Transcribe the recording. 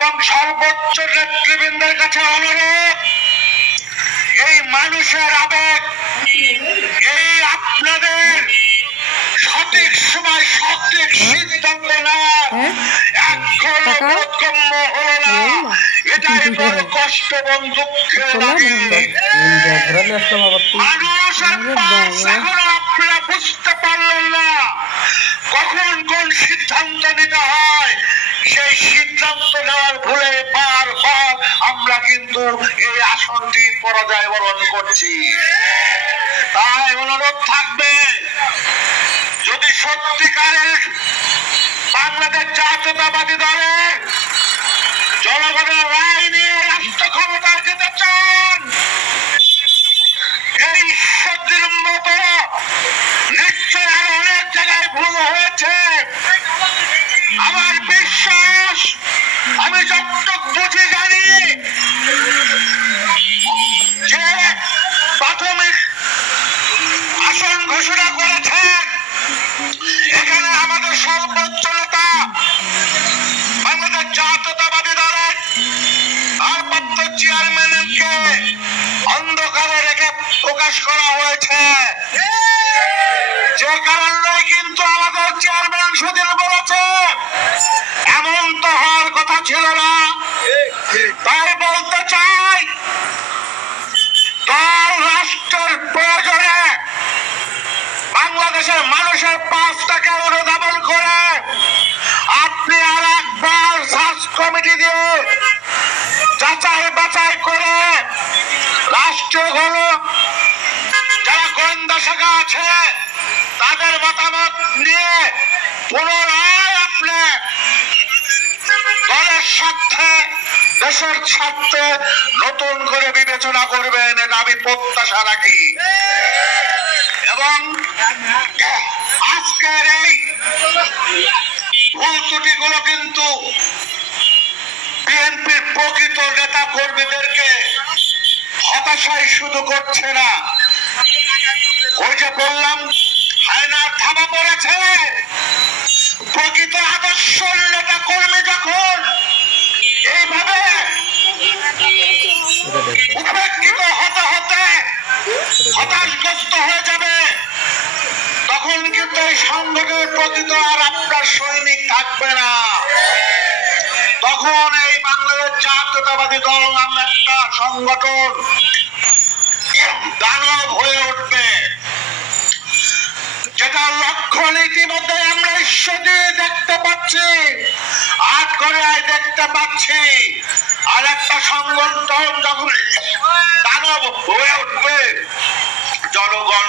এবং সর্বোচ্চ নেতৃবৃন্দের কাছে অনুরোধ, এই মানুষের আবেগ, এই আপনাদের সঠিক সময় সঠিক সিদ্ধান্ত নেওয়ার এখন বোধগম্য হলো না। এটাই বড় কষ্ট এবং দুঃখের লাগে। মানুষের পাশ এখনো আপনারা বুঝতে পারলেন না কখন কোন সিদ্ধান্ত নিতে হয়। সেই সিদ্ধান্ত নেওয়ার ভুলে বারবার আমরা কিন্তু এই আসনটি পরাজয় বরণ করছি। তাই অনুরোধ থাকবে, যদি সত্যিকারের বাংলাদেশ জাতীয়তাবাদী দলের জনগণের রায় নিয়ে রাষ্ট্র ক্ষমতায় যেতে চান, এই সত্যির মতো নিশ্চয় আরো অনেক জায়গায় ভুল হয়েছে। আমার বিশ্বাস, আমি যতটুক বুঝে জানি যে প্রাথমিক আসন ঘোষণা করেছে, এখানে আমাদের সর্বোচ্চ নেতা বাংলাদেশ জাতীয়তাবাদী দলের ভারপ্রাপ্ত চেয়ারম্যানকে অন্ধকারে রেখে প্রকাশ করা হয়েছে। যে কারণে কিন্তু আমাদের চেয়ারম্যান সেদিন বলেছে এমন তো হওয়ার কথা ছিল না। তাই বলতে চাই, দল রাষ্ট্রের প্রয়োজনে বাংলাদেশের মানুষের পাঁচটাকে অনুধাবন করে আপনি আর একবার সার্চ কমিটি দিয়ে যাচাই বাছাই করে রাষ্ট্রীয় যারা গোয়েন্দা শাখা আছে তাদের মতামত নিয়ে পুনরায় আপনি দলের স্বার্থে, দেশের স্বার্থে নতুন করে বিবেচনা করবেন, এটা আমি প্রত্যাশা রাখি। এবং আজকের এই ভুল ত্রুটিগুলো কিন্তু বিএনপির প্রকৃত নেতা কর্মীদেরকে হতাশায় শুধু করছে না, ওই যে বললাম হায়নার থাবা পড়েছে, প্রকৃত আদর্শ নেতা কর্মী যখন এইভাবে উপেক্ষিত হতে হতে হতাশগ্রস্ত হয়ে যাবে, তখন কিন্তু এই সংগঠনের প্রকৃত আর আপনার সৈনিক থাকবে না। তখন এই বাংলাদেশ জাতীয়তাবাদী দল নামে একটা সংগঠন দানব হয়ে উঠবে, যেটা লক্ষ্য ইতিমধ্যে আমরা ঈশ্বরে দেখতে পাচ্ছি, আট করে দেখতে পাচ্ছি। আর একটা সংগঠন যখন দানব হয়ে উঠবে, জনগণ